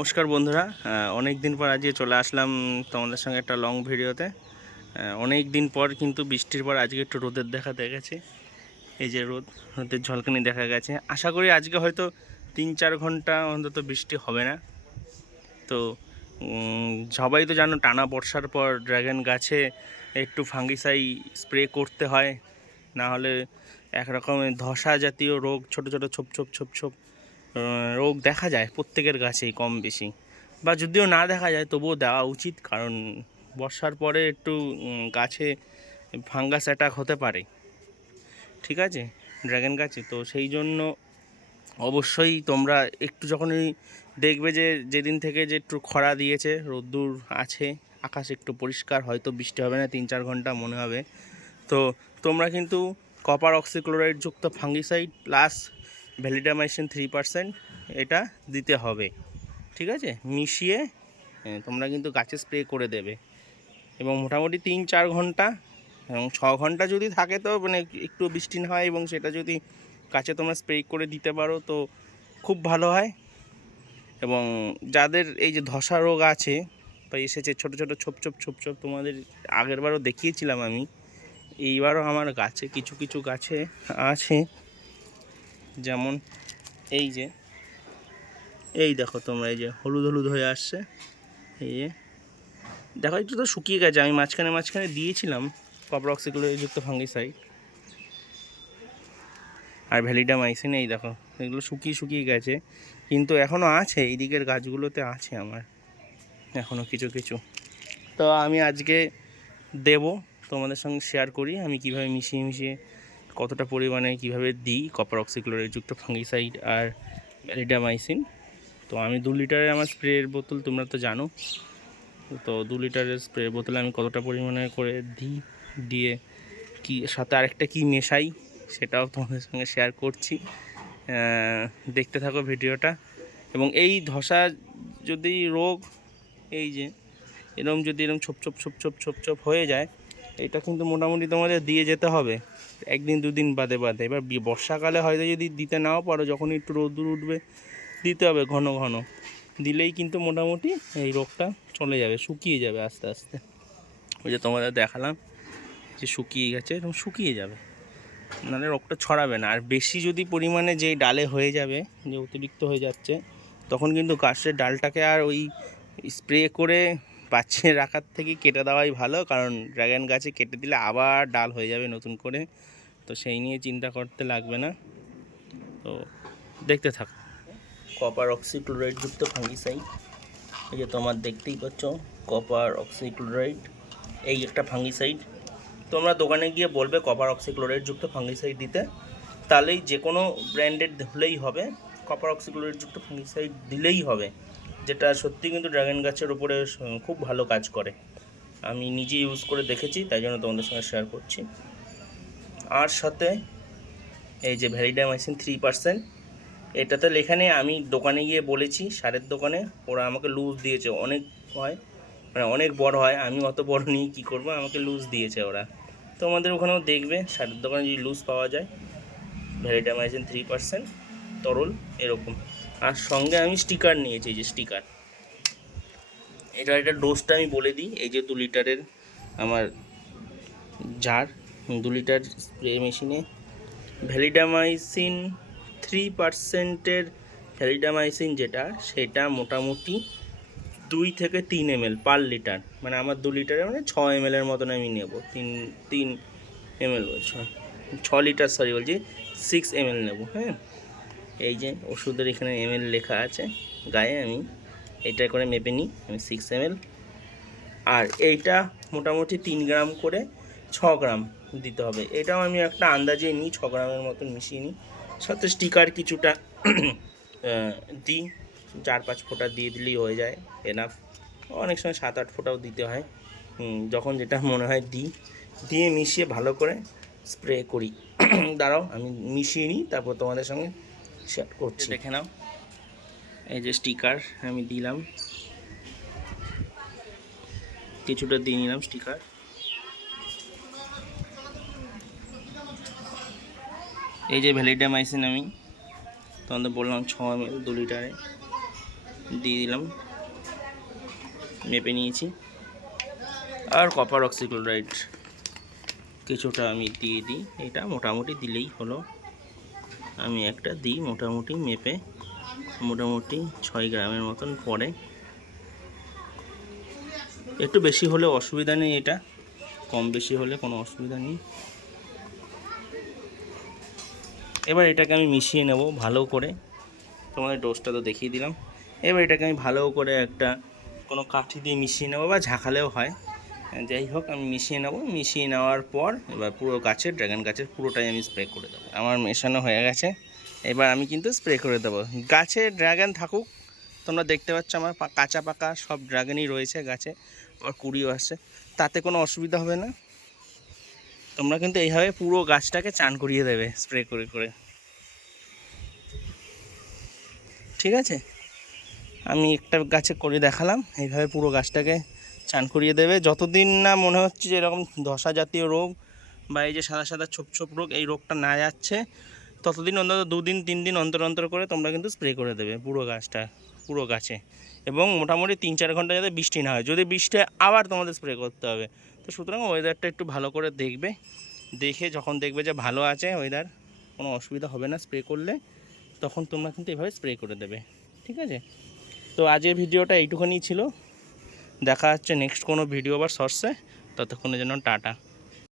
নমস্কার বন্ধুরা, অনেক দিন পর আজকে চলে আসলাম তোমাদের সঙ্গে একটা লং ভিডিওতে। অনেক দিন পর কিন্তু বৃষ্টির পর আজকে একটু রোদের দেখা গেছে। এই যে রোদের ঝলকানি দেখা গেছে। আশা করি আজকে হয়তো 3-4 ঘন্টা অন্তত বৃষ্টি হবে না। তো সবাই তো জানো, টানা বর্ষার পর ড্রাগন গাছে একটু ফাঙ্গিসাইড স্প্রে করতে হয়, না হলে একরকমের ধসা জাতীয় রোগ, ছোট ছোট ছোপ ছোপ ছোপ ছোপ রোগ দেখা যায় প্রত্যেকের গাছেই কম বেশি, বা যদিও না দেখা যায় তবুও দেওয়া উচিত, কারণ বর্ষার পরে একটু গাছে ফাঙ্গাস অ্যাটাক হতে পারে। ঠিক আছে, ড্রাগন গাছে তো সেই জন্য অবশ্যই তোমরা একটু যখনই দেখবে যে যেদিন থেকে যে একটু খরা দিয়েছে, রোদ্দুর আছে, আকাশ একটু পরিষ্কার, হয়তো বৃষ্টি হবে না 3-4 ঘন্টা মনে হবে, তো তোমরা কিন্তু কপার অক্সিক্লোরাইড যুক্ত ফাঙ্গিসাইড প্লাস ভ্যালিডামাইসিন 3% এটা দিতে হবে। ঠিক আছে, মিশিয়ে তোমরা কিন্তু গাছে স্প্রে করে দেবে, এবং মোটামুটি 3-4 ঘন্টা এবং 6 ঘন্টা যদি থাকে তো মানে একটু বৃষ্টি না হয়, এবং সেটা যদি গাছে তোমরা স্প্রে করে দিতে পারো তো খুব ভালো হয়। এবং যাদের এই যে ধসা রোগ আছে বা এসেছে, ছোট ছোট ছোপ ছোপ ছোপ ছোপ, তোমাদের আগেরবারও দেখিয়েছিলাম আমি, এইবারও আমার গাছে কিছু কিছু গাছে আছে। যেমন এই দেখো তোমরা, এই যে হলুদ হলুদ হয়ে আসছে, এই যে দেখো একটু তো শুকিয়ে গেছে। আমি মাঝখানে মাঝখানে দিয়েছিলাম কপার অক্সিক্লোরাইড যুক্ত ফাঙ্গিসাইড আর ভ্যালিডামাইসিন, এই দেখো এগুলো শুকিয়ে শুকিয়ে গেছে, কিন্তু এখনও আছে, এই দিকের গাছগুলোতে আছে আমার এখনও কিছু কিছু। তো আমি আজকে দেব, তোমাদের সঙ্গে শেয়ার করি আমি কিভাবে মিশিয়ে মিশিয়ে কতটা পরিমাণে কিভাবে দিই কপার অক্সিক্লোরাইড যুক্ত ফাঙ্গিসাইড আর ভ্যালিডামাইসিন। তো আমি 2 লিটারের আমার স্প্রের বোতল, তোমরা তো জানো, তো 2 লিটারের স্প্রে বোতলে আমি কতটা পরিমাণে করে দিই, দিয়ে কি সাথে আরেকটা কি মেশাই সেটাও তোমাদের সঙ্গে শেয়ার করছি। দেখতে থাকো ভিডিওটা। এবং এই ধসা যদি রোগ, এই যে এরকম যদি এরকম ছোপ ছোপ ছোপ ছোপ ছোপ ছোপ হয়ে যায়, এটা কিন্তু মোটামুটি তোমাদের দিয়ে যেতে হবে 1-2 দিন বাদে বাদে। এবার বর্ষাকালে হয়তো যদি দিতে নাও পারো, যখন একটু রোদ্দুর উঠবে দিতে হবে ঘন ঘন, দিলেই কিন্তু মোটামুটি এই রোগটা চলে যাবে, শুকিয়ে যাবে আস্তে আস্তে। ওই যে তোমাদের দেখালাম যে শুকিয়ে গেছে, এরকম শুকিয়ে যাবে, নাহলে রোগটা ছড়াবে না। আর বেশি যদি পরিমাণে যে ডালে হয়ে যাবে, যে অতিরিক্ত হয়ে যাচ্ছে, তখন কিন্তু গাছের ডালটাকে আর ওই স্প্রে করে বাঁচিয়ে রাখার থেকে কেটে দেওয়াই ভালো, কারণ ড্রাগন গাছে কেটে দিলে আবার ডাল হয়ে যাবে নতুন করে, তো সেই নিয়ে চিন্তা করতে লাগবে না। তো দেখতে থাকো। কপার অক্সিক্লোরাইড যুক্ত ফাঙ্গিসাইড, এই যে তোমার দেখতেই পাচ্ছ কপার অক্সিক্লোরাইড, এই একটা ফাঙ্গিসাইড। তোমরা দোকানে গিয়ে বলবে কপার অক্সিক্লোরাইড যুক্ত ফাঙ্গিসাইড দিতে, তাহলেই যে কোনো ব্র্যান্ডেড হলেই হবে, কপার অক্সিক্লোরাইড যুক্ত ফাঙ্গিসাইড দিলেই হবে, যেটা সত্যি কিন্তু ড্রাগন গাছের উপরে খুব ভালো কাজ করে। আমি নিজে ইউজ করে দেখেছি, তাই জন্য তোমাদের সঙ্গে শেয়ার করছি। আর সাথে এই যে ভ্যালিডামাইসিন 3%, এটাতে লেখা নেই, আমি দোকানে গিয়ে বলেছি, সারের দোকানে, ওরা আমাকে লুজ দিয়েছে, অনেক হয় মানে অনেক বড় হয়, আমি অত বড় নিয়ে কী করবো, আমাকে লুজ দিয়েছে ওরা। তো আমাদের ওখানেও দেখবে সারের দোকানে যদি লুজ পাওয়া যায়, ভ্যালিডামাইসিন 3% তরল এরকম। আর সঙ্গে আমি স্টিকার নিয়েছি, এই যে স্টিকার, এটা ডোজটা আমি বলে দিই। এই যে 2 লিটারের আমার জার, 2 লিটার স্প্রে মেশিনে ভ্যালিডামাইসিন 3%-এর ভ্যালিডামাইসিন যেটা, সেটা মোটামুটি 2 থেকে 3 ml পার লিটার, মানে আমার 2 লিটারে মানে 6 ml-এর মতন আমি নেব। 3 ml বলছি, 6 লিটার সরি বলছি, 6 ml নেব। হ্যাঁ, এই যে ওষুধের এখানে ml লেখা আছে গায়ে, আমি এইটা করে মেপে নিই, আমি 6 ml। আর এইটা মোটামুটি 3 গ্রাম করে 6 গ্রাম দিতে হবে, এটাও আমি একটা আন্দাজে নিই, 6 গ্রামের মতন মিশিয়ে নিই। সাথে স্টিকার কিছুটা দিই, 4-5 ফোঁটা দিয়ে দিলেই হয়ে যায়, এনাফ। অনেক সময় 7-8 ফোঁটাও দিতে হয়, যখন যেটা মনে হয় দিই, দিয়ে মিশিয়ে ভালো করে স্প্রে করি। দাঁড়াও আমি মিশিয়ে নিই, তারপর তোমাদের সঙ্গে শেয়ার করছি। দেখে নাও, এই যে স্টিকার আমি দিলাম, কিছুটা দিয়ে নিলাম স্টিকার। এই যে ভ্যালিডামাইসিন আমি তোমাদের বললাম 6 ml 2 লিটারে, দিয়ে দিলাম, মেপে নিয়েছি। আর কপার অক্সিক্লোরাইড কিছুটা আমি দিয়ে দিই, এটা মোটামুটি দিলেই হলো। আমি একটা দিই মোটামুটি মেপে, মোটামুটি 6 গ্রামের মতন পড়ে। একটু বেশি হলে অসুবিধা নেই, এটা কম বেশি হলে কোনো অসুবিধা নেই। এবার এটাকে আমি মিশিয়ে নেব ভালো করে, তোমাদের ডোজটা তো দেখিয়ে দিলাম। এবার এটাকে আমি ভালো করে একটা কোনো কাঠি দিয়ে মিশিয়ে নেবো, বা ঝাঁকালেও হয়, যাই হোক আমি মিশিয়ে নেব। মিশিয়ে নেওয়ার পর এবার পুরো গাছের, ড্রাগন গাছের পুরোটাই আমি স্প্রে করে দেবো। আমার মেশানো হয়ে গেছে, এবার আমি কিন্তু স্প্রে করে দেবো। গাছে ড্রাগন থাকুক, তোমরা দেখতে পাচ্ছ আমার কাঁচা পাকা সব ড্রাগনই রয়েছে গাছে, আর কুড়িও আসছে, তাতে কোনো অসুবিধা হবে না। তোমরা কিন্তু এইভাবে পুরো গাছটাকে চান করিয়ে দেবে স্প্রে করে করে, ঠিক আছে? আমি একটা গাছে করে দেখালাম, এইভাবে পুরো গাছটাকে চান করিয়ে দেবে। যতদিন না মনে হচ্ছে যে এরকম ধসা জাতীয় রোগ বা এই যে সাদা সাদা ছোপ ছোপ রোগ, এই রোগটা না যাচ্ছে, ততদিন অন্তত 2 দিন 3 দিন অন্তর অন্তর করে তোমরা কিন্তু স্প্রে করে দেবে পুরো গাছটা, পুরো গাছে। এবং মোটামুটি 3-4 ঘন্টা যাতে বৃষ্টি না হয়, যদি বৃষ্টি হয় আবার তোমাদের স্প্রে করতে হবে। তো সুতরাং ওয়েদারটা একটু ভালো করে দেখবে, দেখে যখন দেখবে যে ভালো আছে ওয়েদার, কোনো অসুবিধা হবে না স্প্রে করলে, তখন তোমরা কিন্তু এভাবে স্প্রে করে দেবে, ঠিক আছে? তো আজকের ভিডিওটা এইটুখানি ছিল। দেখা হচ্ছে নেক্সট কোনো ভিডিও বা শর্টসে, ততক্ষণের জন্য টাটা।